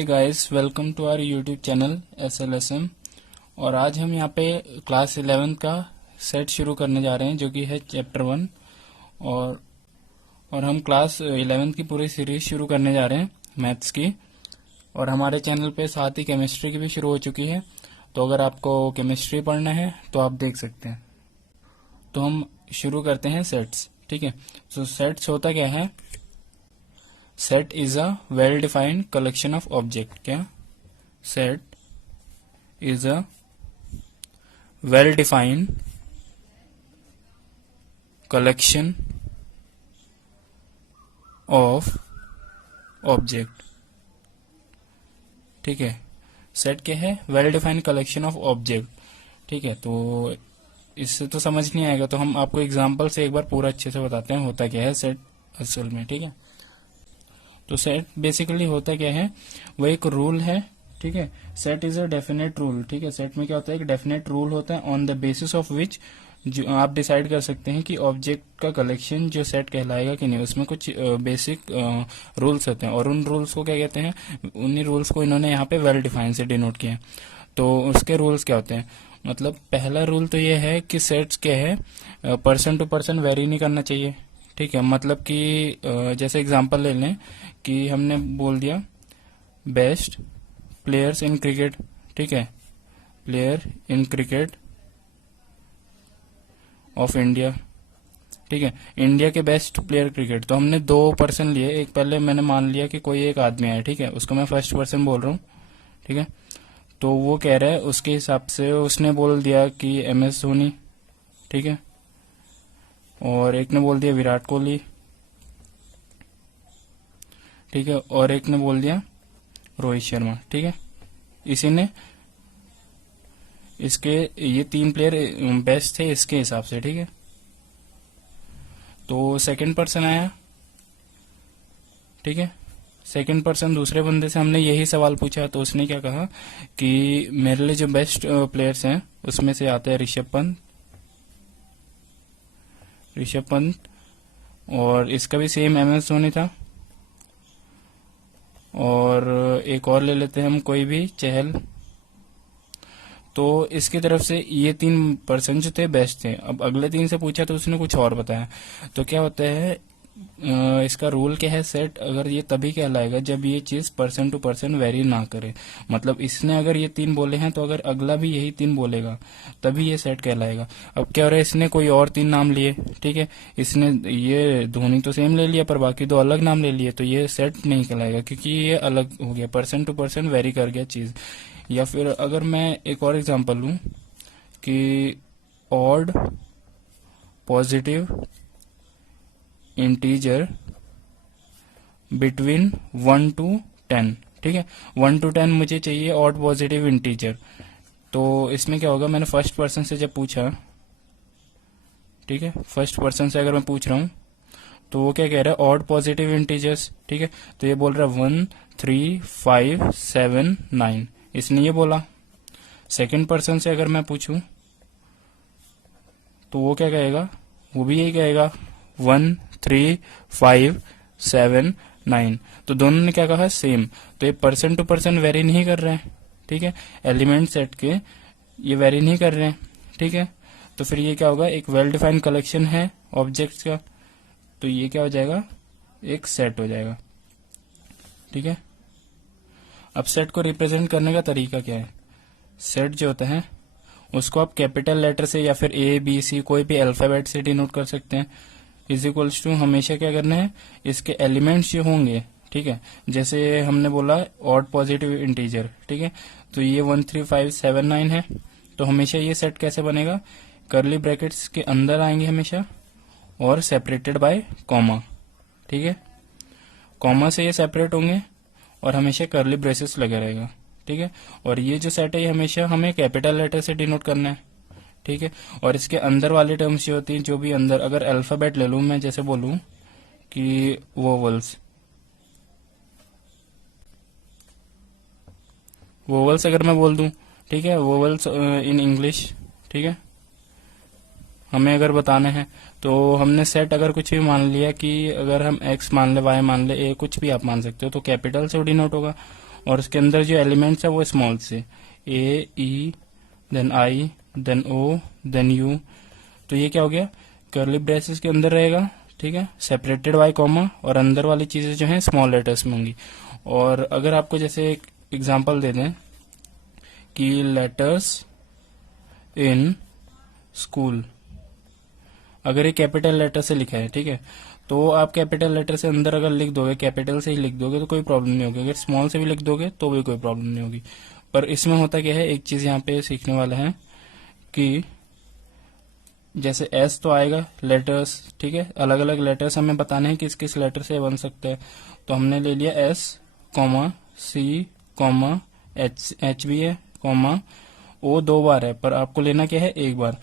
Hey guys, welcome to our YouTube channel SLSM। और आज हम यहाँ पे क्लास 11 का सेट शुरू करने जा रहे हैं, जो कि है चैप्टर 1। और हम क्लास 11 की पूरी सीरीज शुरू करने जा रहे हैं मैथ्स की। और हमारे चैनल पे साथ ही केमिस्ट्री की भी शुरू हो चुकी है, तो अगर आपको केमिस्ट्री पढ़ना है तो आप देख सकते हैं। तो हम शुरू करते हैं सेट्स, ठीक है। तो सेट्स होता क्या है? Set is a well defined collection of object. क्या? Set is a well defined collection of object, ठीक है। सेट क्या है? Well defined collection of object, ठीक है। तो इससे तो समझ नहीं आएगा, तो हम आपको एग्जांपल से एक बार पूरा अच्छे से बताते हैं होता क्या है सेट असल में, ठीक है। तो सेट बेसिकली होता क्या है? वो एक रूल है, ठीक है। Set is a definite rule, ठीक है। सेट में क्या होता है? एक डेफिनेट रूल होता है on the basis of which जो आप डिसाइड कर सकते हैं कि ऑब्जेक्ट का कलेक्शन जो सेट कहलाएगा कि नहीं। उसमें कुछ बेसिक रूल्स होते हैं, और उन रूल्स को क्या कहते हैं? उन्हीं रूल्स को इन्होंने यहाँ पे वेल डिफाइन से डिनोट किया है। तो उसके रूल्स क्या होते हैं? मतलब पहला रूल तो ये है कि सेट्स क्या है, पर्सन टू पर्सन वेरी नहीं करना चाहिए, ठीक है। मतलब कि जैसे एग्जांपल ले लें कि हमने बोल दिया बेस्ट प्लेयर्स इन क्रिकेट, ठीक है, player in cricket of India, ठीक है। इंडिया के बेस्ट प्लेयर क्रिकेट, तो हमने दो पर्सन लिए। एक पहले मैंने मान लिया कि कोई एक आदमी है, ठीक है, उसको मैं फर्स्ट पर्सन बोल रहा हूँ, ठीक है। तो वो कह रहा है, उसके हिसाब से उसने बोल दिया कि MS धोनी, ठीक है, और एक ने बोल दिया विराट कोहली, ठीक है, और एक ने बोल दिया रोहित शर्मा, ठीक है। इसी ने इसके ये तीन प्लेयर बेस्ट थे इसके हिसाब से, ठीक है। तो सेकंड पर्सन आया, ठीक है। सेकंड पर्सन दूसरे बंदे से हमने यही सवाल पूछा, तो उसने क्या कहा कि मेरे लिए जो बेस्ट प्लेयर्स हैं उसमें से आते हैं ऋषभ पंत, और इसका भी सेम MS धोनी था। और एक और ले लेते हैं हम, कोई भी चहल। तो इसकी तरफ से ये तीन पर्सन जो थे बेस्ट थे। अब अगले तीन से पूछा तो उसने कुछ और बताया। तो क्या होता है, इसका रूल क्या है? सेट अगर ये तभी कहलाएगा जब ये चीज पर्सन टू पर्सन वेरी ना करे। मतलब इसने अगर ये तीन बोले हैं तो अगर अगला भी यही तीन बोलेगा तभी ये सेट कहलाएगा। अब क्या हो रहा है, इसने कोई और तीन नाम लिए, ठीक है, इसने ये धोनी तो सेम ले लिया पर बाकी दो अलग नाम ले लिए, तो ये सेट नहीं कहलाएगा क्योंकि ये अलग हो गया, पर्सन टू पर्सन वेरी कर गया चीज। या फिर अगर मैं एक और एग्जांपल लूं कि odd positive integer between 1 to 10, ठीक है। 1 to 10 मुझे चाहिए ऑड पॉजिटिव इंटीजर। तो इसमें क्या होगा, मैंने फर्स्ट पर्सन से जब पूछा, ठीक है, फर्स्ट पर्सन से अगर मैं पूछ रहा हूं तो वो क्या कह रहा है, ऑड पॉजिटिव इंटीजर्स, ठीक है। तो ये बोल रहा है 1 3 5 7 9, इसने ये बोला। सेकंड पर्सन से अगर मैं पूछूं तो वो क्या कहेगा, वो भी यही कहेगा 1 3 5 7 9। तो दोनों ने क्या कहा, सेम। तो ये पर्सन टू पर्सन वेरी नहीं कर रहे हैं, ठीक है। एलिमेंट सेट के ये वेरी नहीं कर रहे हैं, ठीक है। तो फिर ये क्या होगा, एक वेल डिफाइंड कलेक्शन है ऑब्जेक्ट्स का, तो ये क्या हो जाएगा, एक सेट हो जाएगा, ठीक है। अब सेट को रिप्रेजेंट करने का तरीका क्या है? सेट जो होता है उसको आप कैपिटल लेटर से या फिर ABC कोई भी अल्फाबेट से डिनोट कर सकते हैं। इज इक्वल्स टू हमेशा क्या करना है, इसके एलिमेंट्स जो होंगे, ठीक है, जैसे हमने बोला ऑड पॉजिटिव इंटीजर, ठीक है, तो ये 1 3 5 7 9 है। तो हमेशा ये सेट कैसे बनेगा, कर्ली ब्रैकेट्स के अंदर आएंगे हमेशा और सेपरेटेड बाय कॉमा, ठीक है। कॉमा से ये सेपरेट होंगे और हमेशा कर्ली ब्रेसेस लगे रहेगा, ठीक है। और ये जो सेट है ये हमेशा हमें कैपिटल लेटर से डिनोट करना है, ठीक है। और इसके अंदर वाली टर्म्स जो होती हैं, जो भी अंदर, अगर अल्फाबेट ले लूं मैं, जैसे बोलूं कि वोवल्स अगर मैं बोल दूं, ठीक है, वोवल्स इन इंग्लिश, ठीक है, हमें अगर बताने हैं तो हमने सेट अगर कुछ भी मान लिया कि अगर हम X मान ले, Y मान ले, A कुछ भी आप मान सकते हो, तो कैपिटल से डिनोट होगा। और उसके अंदर जो एलिमेंट्स है वो स्मॉल से, a e then I then o then u. तो ये क्या हो गया, कर्ली ब्रेसेस के अंदर रहेगा, ठीक है, सेपरेटेड बाय कॉमा, और अंदर वाली चीजें जो हैं स्मॉल लेटर्स में होंगी। और अगर आपको जैसे एक एग्जांपल दे दें कि लेटर्स इन स्कूल, अगर ये कैपिटल लेटर से लिखा है, ठीक है, तो आप कैपिटल लेटर से अंदर अगर लिख दोगे, कैपिटल से ही लिख दोगे तो कोई प्रॉब्लम नहीं होगी, अगर स्मॉल से भी लिख दोगे तो भी कोई प्रॉब्लम नहीं होगी। पर इसमें होता क्या है, एक चीज यहाँ पे सीखने वाला है कि जैसे एस तो आएगा लेटर्स, ठीक है, अलग अलग लेटर्स हमें बताने हैं किस किस लेटर से बन सकता है। तो हमने ले लिया S comma C comma H भी है कॉमा ओ 2 बार है, पर आपको लेना क्या है, एक बार।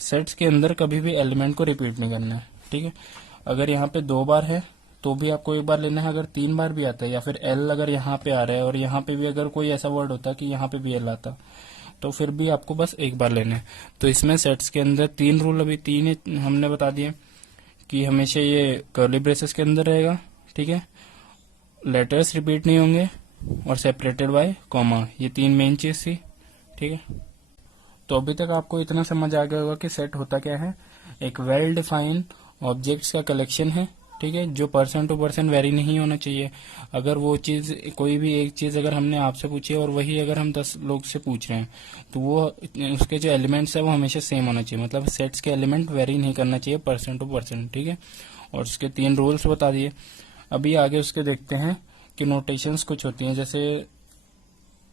सेट्स के अंदर कभी भी एलिमेंट को रिपीट नहीं करना है, ठीक है। अगर यहाँ पे 2 बार है तो भी आपको एक बार लेना है, अगर 3 बार भी आता है या फिर एल अगर यहाँ पे आ रहा है और यहाँ पे भी अगर कोई ऐसा वर्ड होता कि यहाँ पे भी एल आता तो फिर भी आपको बस एक बार लेना है। तो इसमें सेट्स के अंदर 3 रूल, अभी 3 हमने बता दिए कि हमेशा ये कर्ली ब्रेसेस के अंदर रहेगा, ठीक है, लेटर्स रिपीट नहीं होंगे और सेपरेटेड बाय कॉमा, ये 3 मेन चीज थी, ठीक है। तो अभी तक आपको इतना समझ आ गया होगा कि सेट होता क्या है, एक वेल डिफाइंड ऑब्जेक्ट्स का कलेक्शन है, ठीक है, जो पर्सन टू पर्सन वेरी नहीं होना चाहिए। अगर वो चीज, कोई भी एक चीज अगर हमने आपसे पूछी है और वही अगर हम 10 लोग से पूछ रहे हैं तो वो उसके जो एलिमेंट्स है वो हमेशा सेम होना चाहिए, मतलब सेट्स के एलिमेंट वेरी नहीं करना चाहिए पर्सन टू पर्सन, ठीक है। और उसके 3 रूल्स बता दिए। अभी आगे उसके देखते हैं कि नोटेशंस कुछ होती हैं, जैसे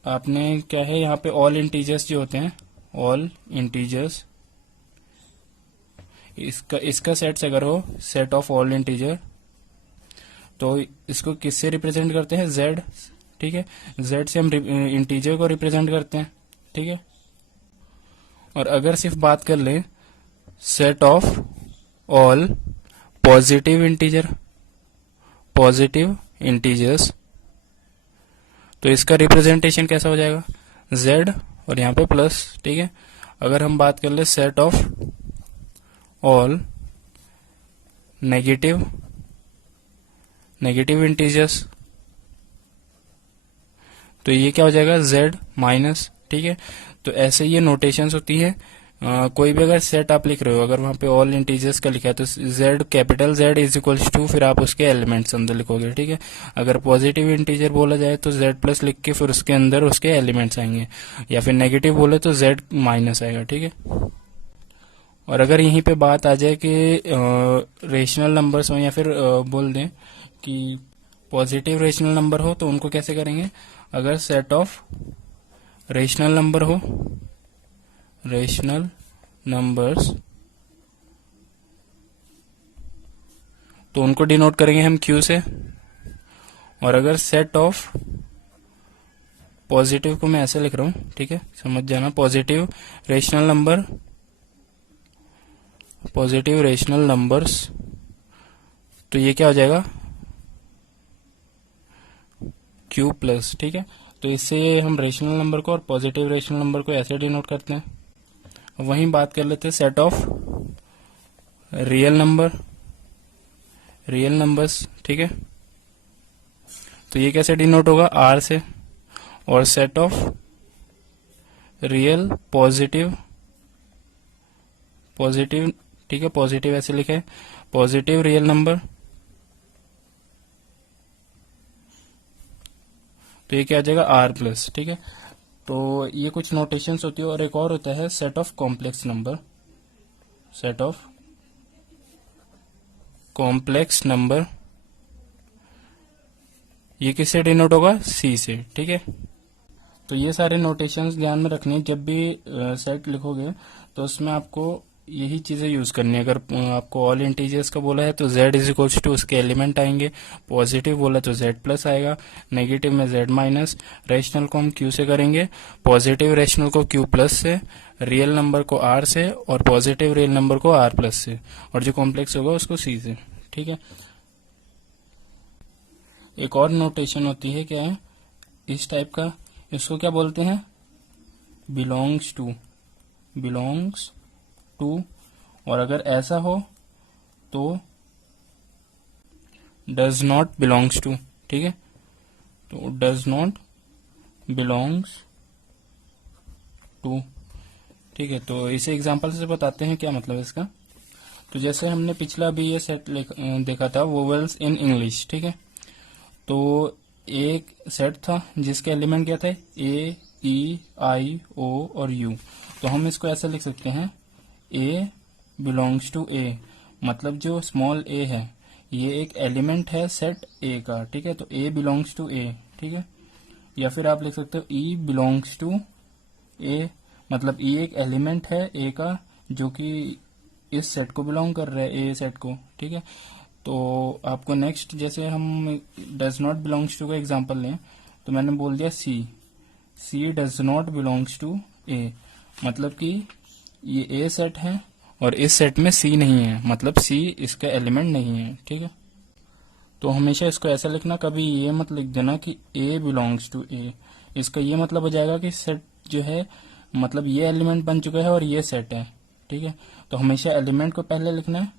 आपने क्या है यहाँ पे ऑल इंटीजर्स जो होते हैं, ऑल इंटीजर्स, इसका सेट्स अगर हो सेट ऑफ ऑल इंटीजर तो इसको किससे रिप्रेजेंट करते हैं, जेड, ठीक है, जेड से हम इंटीजर को रिप्रेजेंट करते हैं, ठीक है। और अगर सिर्फ बात कर लें set of all positive integer, positive integers, तो इसका रिप्रेजेंटेशन कैसा हो जाएगा, जेड और यहाँ पे प्लस, ठीक है। अगर हम बात कर ले set of all negative integers, तो ये क्या हो जाएगा, जेड माइनस, ठीक है। तो ऐसे ये नोटेशंस होती है। कोई भी अगर सेट आप लिख रहे हो, अगर वहां पे ऑल इंटीजर्स का लिखा है तो Z, capital Z is equals to, फिर आप उसके एलिमेंट्स अंदर लिखोगे, ठीक है। अगर पॉजिटिव इंटीजर बोला जाए तो जेड प्लस लिख के फिर उसके अंदर उसके एलिमेंट्स आएंगे, या फिर नेगेटिव बोले तो जेड माइनस आएगा, ठीक है। और अगर यहीं पे बात आ जाए कि रेशनल नंबर्स हो या फिर बोल दें कि पॉजिटिव रेशनल नंबर हो तो उनको कैसे करेंगे, अगर सेट ऑफ रेशनल नंबर हो, रेशनल नंबर्स, तो उनको डिनोट करेंगे हम क्यू से। और अगर सेट ऑफ पॉजिटिव को मैं ऐसे लिख रहा हूं, ठीक है, समझ जाना, positive rational number, positive rational numbers, तो ये क्या हो जाएगा, क्यू प्लस, ठीक है। तो इससे हम रेशनल नंबर को और पॉजिटिव रेशनल नंबर को ऐसे डिनोट करते हैं। वहीं बात कर लेते हैं set of real number, real numbers, ठीक है, तो ये कैसे डिनोट होगा, आर से। और set of real positive, positive, ठीक है, पॉजिटिव ऐसे लिखे, पॉजिटिव रियल नंबर, तो ये क्या आ जाएगा, आर प्लस, ठीक है। तो ये कुछ नोटेशंस होती है। और एक और होता है set of complex number, set of complex number, ये किससे डिनोट होगा, सी से, ठीक है। तो ये सारे नोटेशंस ध्यान में रखने हैं, जब भी सेट लिखोगे तो उसमें आपको यही चीजें यूज करनी है। अगर आपको ऑल इंटीजर्स का बोला है तो z इज इक्वल्स टू उसके एलिमेंट आएंगे, पॉजिटिव बोला तो z प्लस आएगा, नेगेटिव में z माइनस, रेशनल को हम q से करेंगे, पॉजिटिव रेशनल को q प्लस से, रियल नंबर को r से, और पॉजिटिव रियल नंबर को r प्लस से, और जो कॉम्प्लेक्स होगा उसको c से, ठीक है। एक और नोटेशन होती है, क्या है इस टाइप का, इसको क्या बोलते हैं, बिलोंग्स टू, बिलोंग्स टू, और अगर ऐसा हो तो डज नॉट बिलोंग्स टू, ठीक है। तो डज नॉट बिलोंग्स टू। ठीक है, तो इसे एग्जांपल से बताते हैं क्या मतलब है इसका। तो जैसे हमने पिछला भी ये सेट देखा था, वोवेल्स इन इंग्लिश। ठीक है, तो एक सेट था जिसके एलिमेंट क्या थे, ए, ई, आई, ओ और यू। तो हम इसको ऐसे लिख सकते हैं, ए बिलोंग्स टू ए, मतलब जो स्मॉल ए है ये एक एलिमेंट है सेट ए का। ठीक है, तो ए बिलोंग्स टू ए। ठीक है, या फिर आप लिख सकते हो ई बिलोंग्स टू ए, मतलब ई एक एलिमेंट है ए का जो कि इस सेट को बिलोंग कर रहा है, ए सेट को। ठीक है, तो आपको नेक्स्ट जैसे हम डज नॉट बिलोंग्स टू का एग्जांपल लें, तो मैंने बोल दिया सी डज नॉट बिलोंग्स टू ए, मतलब कि ये ए सेट है और इस सेट में सी नहीं है, मतलब सी इसका एलिमेंट नहीं है। ठीक है, तो हमेशा इसको ऐसा लिखना, कभी ये मत लिख देना कि ए बिलोंग्स टू ए। इसका ये मतलब हो जाएगा कि सेट जो है, मतलब ये एलिमेंट बन चुका है और ये सेट है। ठीक है, तो हमेशा एलिमेंट को पहले लिखना है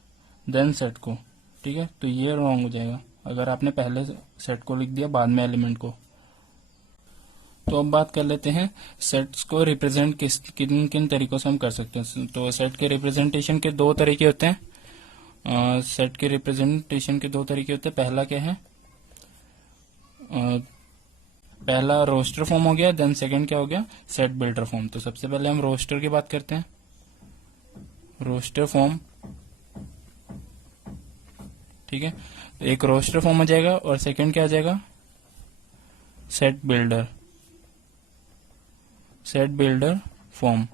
देन सेट को। ठीक है, तो ये रॉन्ग हो जाएगा अगर आपने पहले सेट को लिख दिया बाद में एलिमेंट को। तो अब बात कर लेते हैं सेट्स को रिप्रेजेंट किन किन तरीकों से हम कर सकते हैं। तो सेट के रिप्रेजेंटेशन के दो तरीके होते हैं। सेट के रिप्रेजेंटेशन के दो तरीके होते हैं। पहला क्या है, पहला रोस्टर फॉर्म हो गया, देन सेकंड क्या हो गया, सेट बिल्डर फॉर्म। तो सबसे पहले हम रोस्टर की बात करते हैं, रोस्टर फॉर्म। ठीक है, तो एक रोस्टर फॉर्म हो जाएगा और सेकंड क्या आ जाएगा, सेट बिल्डर फॉर्म।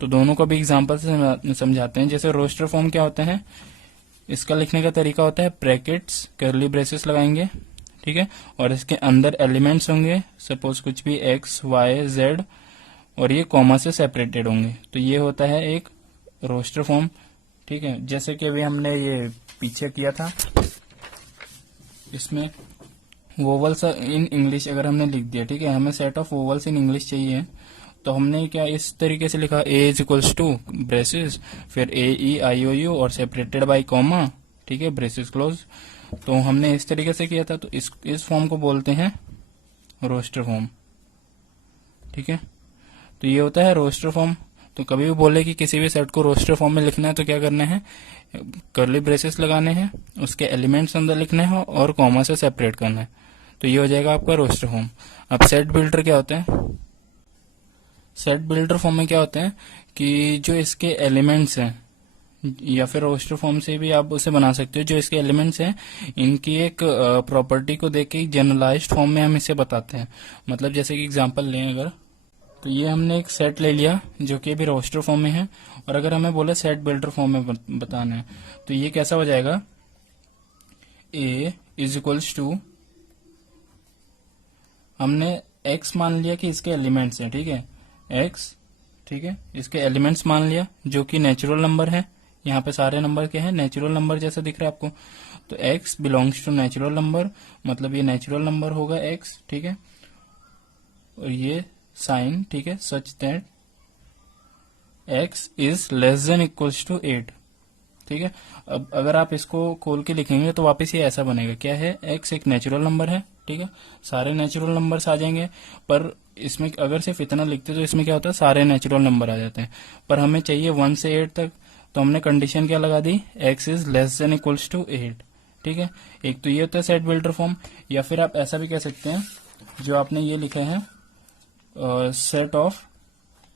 तो दोनों को भी एग्जांपल से समझाते हैं। जैसे रोस्टर फॉर्म क्या होता है, इसका लिखने का तरीका होता है ब्रैकेट्स, कर्ली ब्रेसेस लगाएंगे। ठीक है, और इसके अंदर एलिमेंट्स होंगे, सपोज कुछ भी एक्स, वाई, जेड, और ये कॉमा से सेपरेटेड होंगे। तो ये होता है एक रोस्टर फॉर्म। ठीक है, जैसे कि अभी हमने ये पीछे किया था, इसमें वोवल्स इन इंग्लिश अगर हमने लिख दिया, ठीक है, हमें set of vowels in English चाहिए, तो हमने क्या इस तरीके से लिखा, ए इज इक्वल्स टू ब्रेसेस, फिर ए, ई, आई, ओ, यू और सेपरेटेड बाय कॉमा। ठीक है, ब्रेसेस क्लोज। तो हमने इस तरीके से किया था, तो इस फॉर्म को बोलते हैं रोस्टर फॉर्म। ठीक है, तो ये होता है रोस्टर फॉर्म। तो कभी भी बोले कि किसी भी सेट को रोस्टर फॉर्म में लिखना है तो क्या करना है, कर्ली ब्रेसेस लगाने हैं, उसके एलिमेंट्स अंदर लिखने हैं और कॉमा से सेपरेट करना है। तो ये हो जाएगा आपका रोस्टर फॉर्म। अब सेट बिल्डर क्या होते हैं, सेट बिल्डर फॉर्म में क्या होते हैं कि जो इसके एलिमेंट्स हैं, या फिर रोस्टर फॉर्म से भी आप उसे बना सकते हो, जो इसके एलिमेंट्स हैं इनकी एक प्रॉपर्टी को देख के जनरलाइज्ड फॉर्म में हम इसे बताते हैं। मतलब जैसे कि एग्जांपल लें अगर, तो ये हमने एक सेट ले लिया जो कि अभी रोस्टर फॉर्म में है, और अगर हमें बोले सेट बिल्डर फॉर्म में बताना है, तो ये कैसा हो जाएगा, ए इज इक्वल्स टू, हमने एक्स मान लिया कि इसके एलिमेंट्स हैं। ठीक है, एक्स, ठीक है, इसके एलिमेंट्स मान लिया जो कि नेचुरल नंबर है। यहाँ पे सारे नंबर क्या है, नेचुरल नंबर जैसा दिख रहा है आपको। तो x belongs to natural number, मतलब ये नेचुरल नंबर होगा एक्स। ठीक है, और ये साइन, ठीक है, such that x is less than equals to 8। ठीक है, अब अगर आप इसको खोल के लिखेंगे तो वापस ये ऐसा बनेगा, क्या है, एक्स एक नेचुरल नंबर है। ठीक है, सारे नेचुरल नंबर्स आ जाएंगे, पर इसमें अगर सिर्फ इतना लिखते तो इसमें क्या होता है, सारे नेचुरल नंबर आ जाते हैं। पर हमें चाहिए 1 से 8 तक, तो हमने कंडीशन क्या लगा दी, x is less than equals to 8। ठीक है, एक तो ये होता है सेट बिल्डर फॉर्म। या फिर आप ऐसा भी कह सकते हैं, जो आपने ये लिखा है set of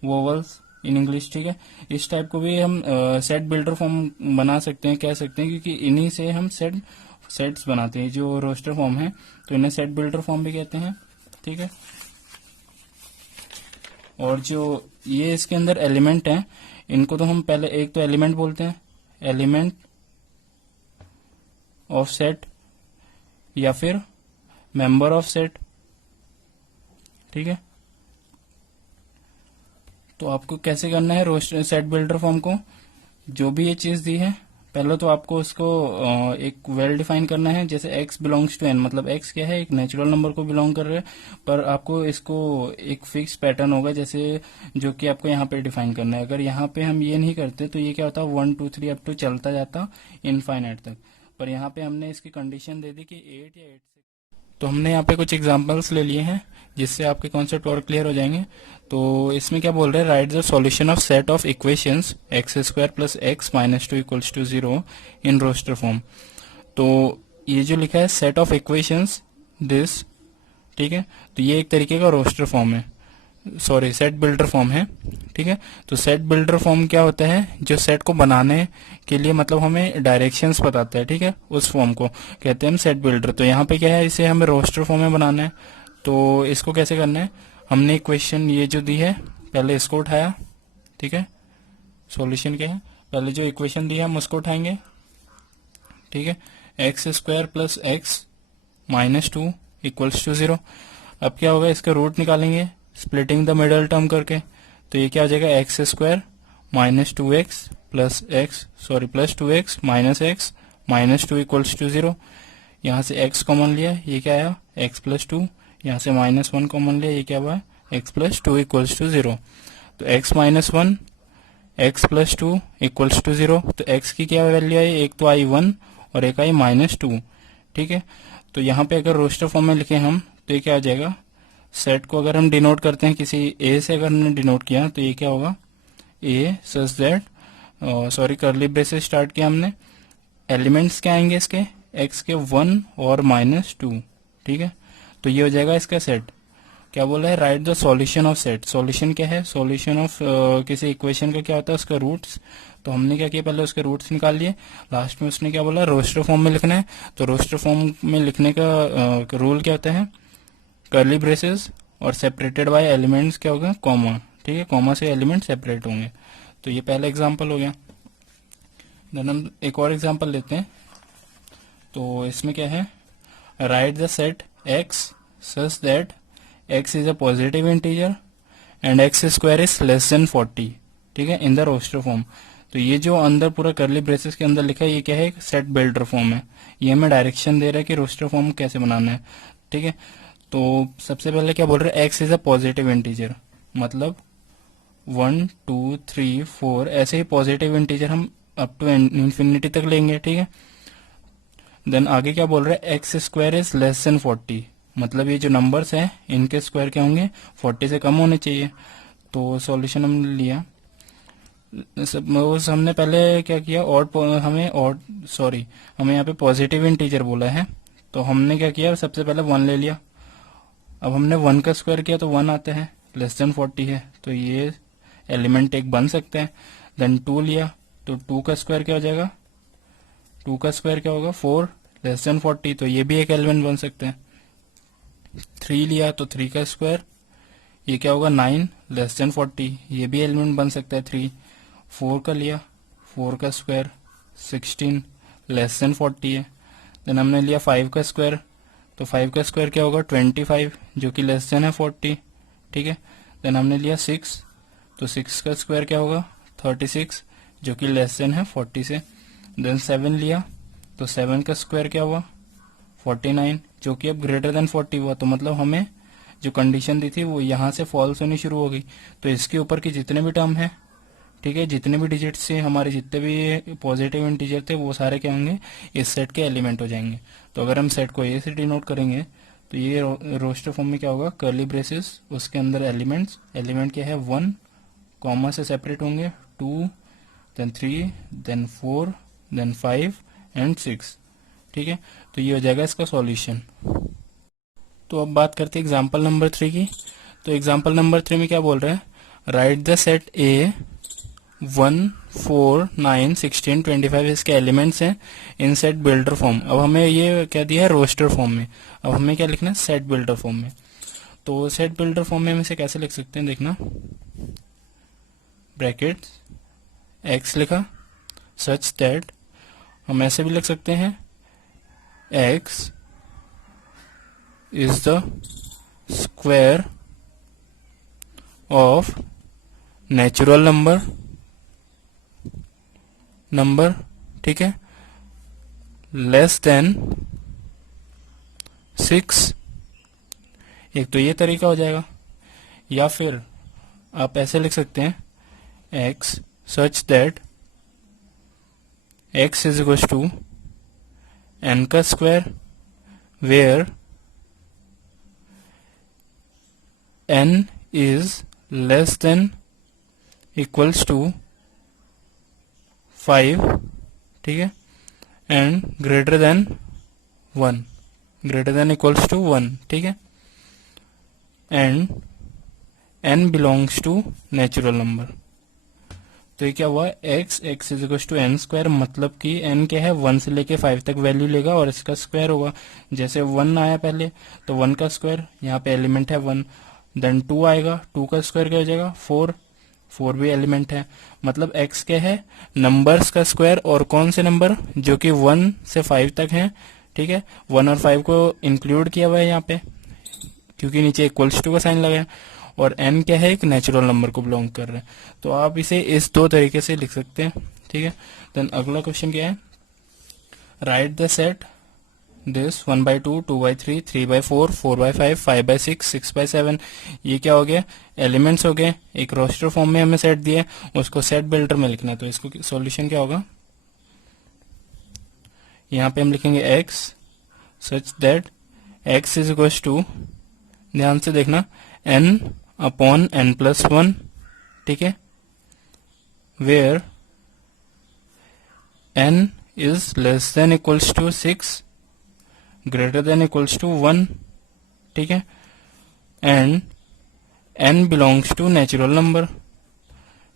vowels in English. ठीक है, इस टाइप को भी हम सेट बिल्डर फॉर्म बना सकते हैं, कह सकते हैं, क्योंकि इन्हीं से हम सेट्स बनाते हैं। जो रोस्टर फॉर्म है तो इन्हें सेट बिल्डर फॉर्म भी कहते हैं। ठीक है, और जो ये इसके अंदर एलिमेंट हैं, इनको तो हम पहले एक तो एलिमेंट बोलते हैं, एलिमेंट ऑफ सेट, या फिर मेंबर ऑफ सेट। ठीक है, तो आपको कैसे करना है रोस्टर सेट बिल्डर फॉर्म को, जो भी ये चीज दी है, पहले तो आपको उसको एक वेल डिफाइन करना है। जैसे x बिलोंग्स टू n, मतलब x क्या है, एक नेचुरल नंबर को बिलोंग कर रहे हैं, पर आपको इसको एक फिक्स पैटर्न होगा जैसे जो कि आपको यहाँ पे डिफाइन करना है। अगर यहाँ पे हम ये नहीं करते तो ये क्या होता, 1 2 3 अप टू चलता जाता इनफाइनाइट तक। पर यहाँ पे हमने इसकी कंडीशन दे दी कि 8 या 8 से। तो हमने यहाँ पे कुछ एग्जांपल्स ले लिए हैं जिससे आपके कॉन्सेप्ट और क्लियर हो जाएंगे। तो इसमें क्या बोल रहे हैं, write the solution of set of equations x square plus x minus two equals to 0 in roster form. तो ये जो लिखा है सेट ऑफ इक्वेशंस दिस, ठीक है, तो ये एक तरीके का रोस्टर फॉर्म है, सॉरी सेट बिल्डर फॉर्म है, ठीक है। तो सेट बिल्डर फॉर्म क्या होता है, जो सेट को बनाने के लिए मतलब हमें डायरेक्शंस बताता है, ठीक है, उस फॉर्म को कहते हैं हम सेट बिल्डर। तो यहाँ पे क्या है, इसे हमें रोस्टर फॉर्म में बनाना है। तो इसको कैसे करना है, हमने इक्वेशन ये जो दी है पहले इसको उठाया, ठीक है, सॉल्यूशन क्या है, पहले जो इक्वेशन दी है हम उसको उठाएंगे, ठीक है, x square plus x minus two equals to 0। अब क्या होगा, इसका रूट निकालेंगे स्प्लिटिंग द मिडल टर्म करके। तो ये क्या हो जाएगा, x square minus two x plus x, sorry plus two x minus two equals to 0। यहाँ से x कॉमन लिया, ये क्या आया x प्लस टू, यहाँ से माइनस वन कॉमन लिया, ये क्या हुआ x plus two equals to 0। तो x minus one x plus two equals to 0। तो x की क्या वैल्यू आई, एक तो आई 1 और एक आई माइनस टू, ठीक है। तो यहाँ पे अगर रोस्टर फॉर्म में लिखे हम तो ये क्या हो जाएगा, सेट को अगर हम डिनोट करते हैं किसी a से, अगर हमने डिनोट किया तो ये क्या होगा, a such that, sorry curly braces start किया हमने, एलिमेंट्स क्या आएंगे इसके, x के 1 और माइनस टू, ठीक है। तो ये हो जाएगा इसका सेट। क्या बोला है, right the solution of set. Solution क्या है, सॉल्यूशन ऑफ किसी इक्वेशन का क्या होता है, उसका रूट्स। तो हमने क्या किया, पहले उसके रूट्स निकाल लिए, लास्ट में उसने क्या बोला, रोस्टर फॉर्म में लिखना है। तो रोस्टर फॉर्म में लिखने का रूल क्या होता है, कर्ली ब्रेसेस और सेपरेटेड बाय एलिमेंट्स क्या होगा, कॉमा, ठीक है, कॉमा से एलिमेंट सेपरेट होंगे। तो ये पहला एग्जांपल हो गया। देन हम एक और एग्जांपल लेते हैं। तो इसमें क्या है, right the set x such that x is a positive integer and x square is less then 40, ठीक है, इन द रोस्टर फॉर्म। तो ये जो अंदर पूरा कर्ली ब्रेसेस के अंदर लिखा है ये क्या है, सेट बिल्डर फॉर्म है। ये हमें डायरेक्शन दे रहा है कि रोस्टर फॉर्म कैसे बनाना है, ठीक है। तो सबसे पहले क्या बोल रहे हैं, x is a positive integer, मतलब 1 2 3 4 ऐसे ही पॉजिटिव इंटीजर हम अप टू इन्फिनिटी तक लेंगे, ठीक है। देन आगे क्या बोल रहे हैं, x square is less then 40, मतलब ये जो नंबर्स हैं इनके स्क्वायर क्या होंगे, 40 से कम होने चाहिए। तो सॉल्यूशन हमने लिया, हमने पहले क्या किया, हमें यहाँ पे पॉजिटिव इंटीजर बोला है, तो हमने क्या किया, सबसे पहले 1 ले लिया। अब हमने 1 का स्क्वायर किया तो 1 आता है, लेस देन 40 है, तो ये एलिमेंट एक बन सकते हैं। देन 2 लिया, तो 2 का स्क्वायर क्या हो जाएगा, 2 का स्क्वायर क्या होगा, 4 लेस देन 40, तो ये भी एक एलिमेंट बन सकते हैं। 3 लिया तो 3 का स्क्वायर ये क्या होगा, 9 लेस देन 40, ये भी एलिमेंट बन सकता है 3। 4 का लिया, 4 का स्क्वायर 16 लेस देन 40 है। देन हमने लिया 5 का स्क्वायर, तो 5 का स्क्वायर क्या होगा, 25, जो कि लेस देन है 40, ठीक है। देन हमने लिया 6, तो 6 का स्क्वायर क्या होगा, 36, जो कि लेस देन है 40 से। देन 7 लिया, तो 7 का स्क्वायर क्या हुआ, 49, जो कि अब ग्रेटर देन 40 हुआ। तो मतलब हमें जो कंडीशन दी थी वो यहाँ से फॉल्स होनी शुरू हो गई। तो इसके ऊपर की जितने भी टर्म है, ठीक है, जितने भी डिजिट से हमारे जितने भी पॉजिटिव इंटीजर थे वो सारे क्या होंगे, इस सेट के एलिमेंट हो जाएंगे। तो अगर हम सेट को ए से डिनोट करेंगे तो ये रोस्टर फॉर्म में क्या होगा, कर्ली ब्रेसेस, उसके अंदर एलिमेंट क्या है, 1 कॉमा से सेपरेट होंगे, 2 देन 3 देन 4 देन 5 एंड 6, ठीक है। तो ये हो जाएगा इसका सॉल्यूशन। तो अब बात करते हैं एग्जांपल नंबर 3 की। तो एग्जांपल नंबर 3 में क्या बोल रहे हैं, राइट द सेट ए 1 4 9 16 25 इसके एलिमेंट्स हैं इन सेट बिल्डर फॉर्म। अब हमें ये क्या दिया है, रोस्टर फॉर्म में। अब हमें क्या लिखना है, सेट बिल्डर फॉर्म में। तो सेट बिल्डर फॉर्म में हम इसे कैसे लिख सकते हैं, देखना, ब्रैकेट एक्स लिखा सच दैट, हम ऐसे भी लिख सकते हैं, x is the square of natural number, ठीक है, लेस देन 6। एक तो ये तरीका हो जाएगा, या फिर आप ऐसे लिख सकते हैं, x such that x is equal to n का square where n is less than equals to 5, ठीक है, and greater than 1, greater than equals to 1, ठीक है, and n belongs to natural number. तो ये क्या हुआ, x is equal to n square, मतलब कि n क्या है 1 से लेके 5 तक वैल्यू लेगा और इसका स्क्वायर होगा। जैसे 1 आया पहले तो 1 का स्क्वायर, यहाँ पे एलिमेंट है 1, देन 2 आएगा, 2 का स्क्वायर क्या हो जाएगा 4, 4 भी एलिमेंट है, मतलब x क्या है नंबर्स का स्क्वायर, और कौन से नंबर, जो कि 1 से 5 तक हैं, ठीक है, 1 और 5 को इंक्लूड किया हुआ है यहाँ पे क्योंकि नीचे इक्वल्स टू का साइन लगा है, और n क्या है एक नेचुरल नंबर को बिलोंग कर रहा है। तो आप इसे इस दो तरीके से लिख सकते हैं, ठीक है। देन अगला क्वेश्चन क्या है, राइट द सेट दिस 1/2, 2/3, 3/4, 4/5, 5/6, 6/7। ये क्या हो गया, एलिमेंट्स हो गए, एक रोस्टर फॉर्म में हमें सेट दिया है, उसको सेट बिल्डर में लिखना है। तो इसको सॉल्यूशन क्या होगा, यहाँ पे हम लिखेंगे x such that x is equal to, ध्यान से देखना, n अपॉन n+1, ठीक है, where n is less than equals to 6, greater than equals to 1, ठीक है, and n belongs to natural number,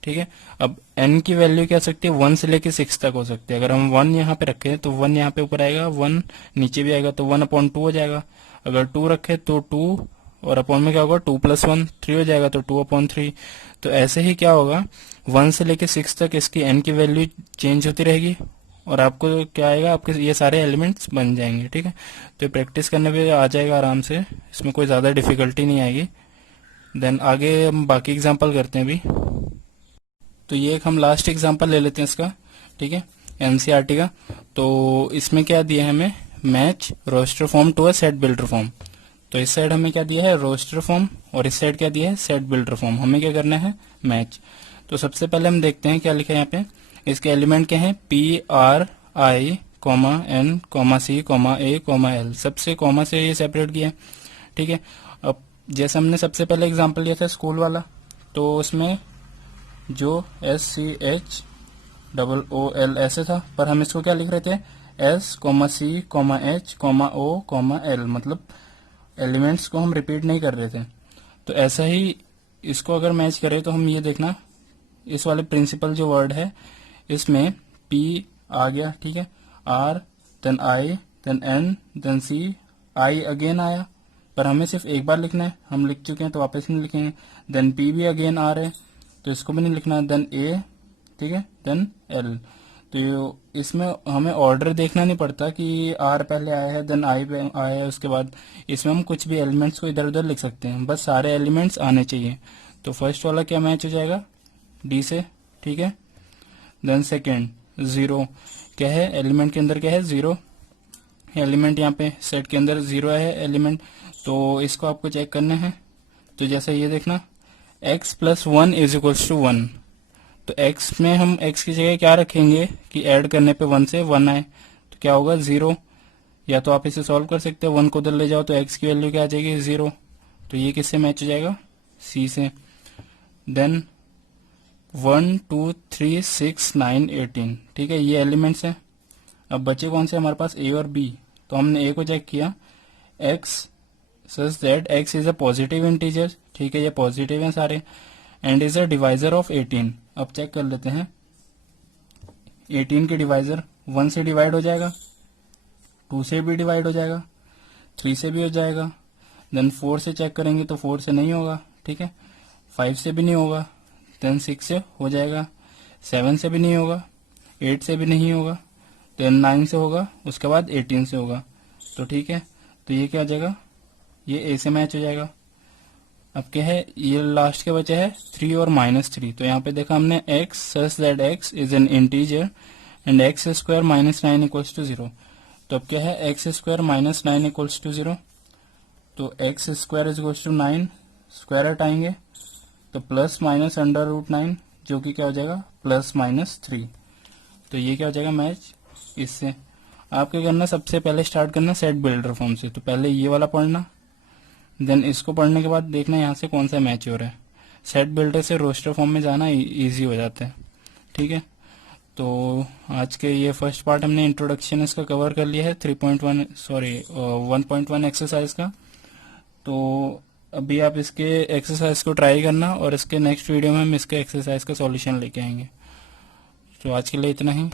ठीक है। अब n की वैल्यू क्या हो सकती है, 1 से लेके 6 तक हो सकती है। अगर हम 1 यहाँ पे रखें तो 1 यहाँ पे ऊपर आएगा, 1 नीचे भी आएगा, तो 1/2 हो जाएगा। अगर 2 रखे तो 2 और अपॉन में क्या होगा, 2+1 3 हो जाएगा, तो 2/3। तो ऐसे ही क्या होगा, 1 से लेके 6 तक इसकी n की वैल्यू चेंज होती रहेगी और आपको क्या आएगा, आपके ये सारे एलिमेंट्स बन जाएंगे, ठीक है। तो प्रैक्टिस करने पे आ जाएगा आराम से, इसमें कोई ज़्यादा डिफिकल्टी नहीं आएगी। देन आगे हम बाकी एग्जाम्पल करते हैं अभी। तो ये एक हम लास्ट एग्जाम्पल ले लेते हैं इसका, ठीक है, एनसीईआरटी का। तो इसमें क्या दिया है हमें, match roster form to a set builder form. तो इस साइड हमें क्या दिया है, रोस्टर फॉर्म, और इस साइड क्या दिया है, सेट बिल्डर फॉर्म। हमें क्या करना है, मैच। तो सबसे पहले हम देखते हैं क्या लिखा है यहाँ पे। इसके एलिमेंट क्या है, PRI, N, C, A, L, सबसे कॉमा से ये सेपरेट किया है, ठीक है। अब जैसे हमने सबसे पहले एग्जाम्पल लिया था स्कूल वाला, तो उसमें जो SCHOOL ऐसे था, पर हम इसको क्या लिख रहे थे, S, C, H, O, L, मतलब एलिमेंट्स को हम रिपीट नहीं कर रहे थे। तो ऐसा ही इसको अगर मैच करें तो हम ये देखना, इस वाले प्रिंसिपल जो वर्ड है इसमें P आ गया, ठीक है, R, then I, then N, then C, I again आया, पर हमें सिर्फ एक बार लिखना है, हम लिख चुके हैं तो वापस नहीं लिखेंगे। देन P भी अगेन आ रहे, तो इसको भी नहीं लिखना है। देन A, ठीक है, देन L। तो इसमें हमें ऑर्डर देखना नहीं पड़ता कि R पहले आया है देन I पे आया है, उसके बाद इसमें हम कुछ भी एलिमेंट्स को इधर उधर लिख सकते हैं, बस सारे एलिमेंट्स आने चाहिए। तो फर्स्ट वाला क्या मैच हो जाएगा, D से, ठीक है। देन सेकेंड 0, क्या है एलिमेंट के अंदर, क्या है 0 एलिमेंट, यहाँ पे सेट के अंदर 0 है एलिमेंट, तो इसको आपको चेक करना है। तो जैसे ये देखना, x+1 इज इक्वल्स टू 1, तो x में हम x की जगह क्या रखेंगे कि ऐड करने पे 1 से 1 आए, तो क्या होगा 0, या तो आप इसे सॉल्व कर सकते हो, 1 को उधर ले जाओ तो x की वैल्यू क्या आ जाएगी 0, तो ये किससे मैच हो जाएगा, C से। देन 1, 2, 3, 6, 9, 18, ठीक है, ये एलिमेंट्स हैं। अब बचे कौन से हमारे पास, A और B। तो हमने A को चेक किया, x such that x is a positive integer, ठीक है, ये पॉजिटिव हैं सारे, and is a divisor of 18। अब चेक कर लेते हैं, 18 के डिवाइजर 1 से डिवाइड हो जाएगा, 2 से भी डिवाइड हो जाएगा, 3 से भी हो जाएगा, देन 4 से चेक करेंगे तो 4 से नहीं होगा, ठीक है, 5 से भी नहीं होगा, देन 6 से हो जाएगा, 7 से भी नहीं होगा, 8 से भी नहीं होगा, देन 9 से होगा, उसके बाद 18 से होगा। तो ठीक है, तो ये क्या हो जाएगा, ये A से मैच हो जाएगा। अब क्या है, ये लास्ट के बचे है 3 और -3। तो यहाँ पे देखा हमने x such that x is an integer and x square -9 equals to 0। तो अब क्या है, x स्क्वायर -9 इक्वल्स टू 0, तो x square is equals to 9, square हटाएंगे तो प्लस माइनस √9, जो कि क्या हो जाएगा +-3। तो ये क्या हो जाएगा मैच इससे। आप क्या करना, सबसे पहले स्टार्ट करना सेट बिल्डर फॉर्म से। तो पहले ये वाला पढ़ना, देन इसको पढ़ने के बाद देखना यहाँ से कौन सा मैच हो रहा है। सेट बिल्डर से रोस्टर फॉर्म में जाना इजी हो जाता है। ठीक है, तो आज के ये फर्स्ट पार्ट हमने इंट्रोडक्शन इसका कवर कर लिया है 1.1 एक्सरसाइज का। तो अभी आप इसके एक्सरसाइज को ट्राई करना और इसके नेक्स्ट वीडियो में हम इसके एक्सरसाइज का सॉल्यूशन लेके आएंगे। तो आज के लिए इतना ही।